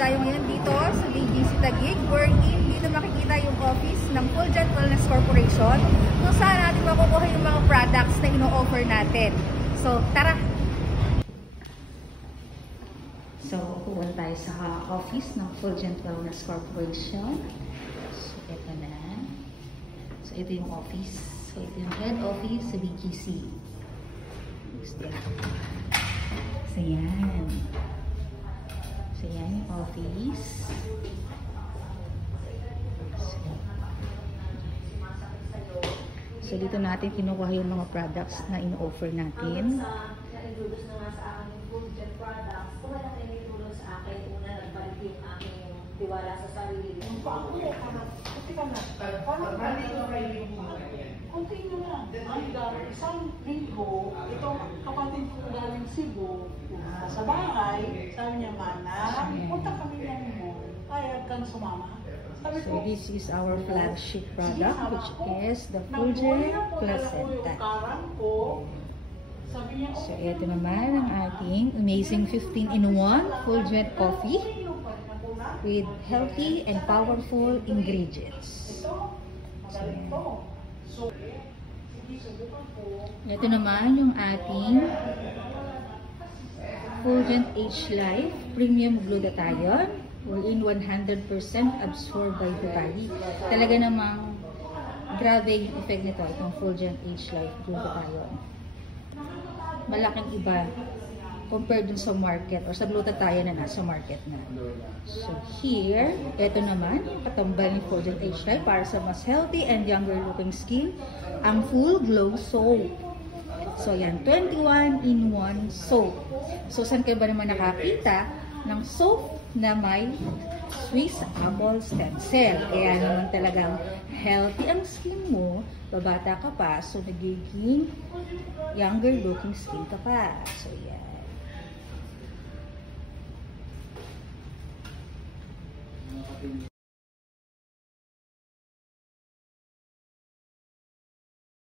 tayo ngayon dito sa BGC Taguig, wherein dito makikita yung office ng Fulgent Wellness Corporation kung saan natin makukuha yung mga products na ino-offer natin. So, tara! So, pupunta tayo sa office ng Fulgent Wellness Corporation. So, ito na. So, ito yung office. So, ito yung head office sa BGC. So, yan. So, yan yung office. So, dito natin kinukuha yung mga products na in-offer natin. Na-introduce na nga sa akin yung Fulgent products. Kung wala kayo itulong sa akin, una nagbalik yung aking tiwala sa sarili. Kunti ka na. Kunti nyo lang. Hanggang isang linggo, itong kapatid ko galing Cebu, sa bahay, sabi niya, Mana, punta kami ng mall. Kaya kang sumama. So, this is our flagship product, which is the Fulgent Placenta. So, ito naman ang ating amazing 15-in-1 Fulgent Coffee with healthy and powerful ingredients. So, ito naman yung ating Fulgent H-Life Premium Glutathione, wherein 100% absorbed by the body. Talaga namang grabe yung effect nito, itong Fulgent H-Life Glutathione. Malaking iba compared dun sa market or sa glutathione na nasa market na. So here, ito naman, katambal ni Fulgent H-Life para sa mas healthy and younger looking skin, ang Full Glow Soap. So yan, 21-in-1 soap. So saan kayo ba naman nakakita ng soap na may Swiss apple stem cell? Kaya naman talagang healthy ang skin mo, babata ka pa, so nagiging younger looking skin ka pa. So yan.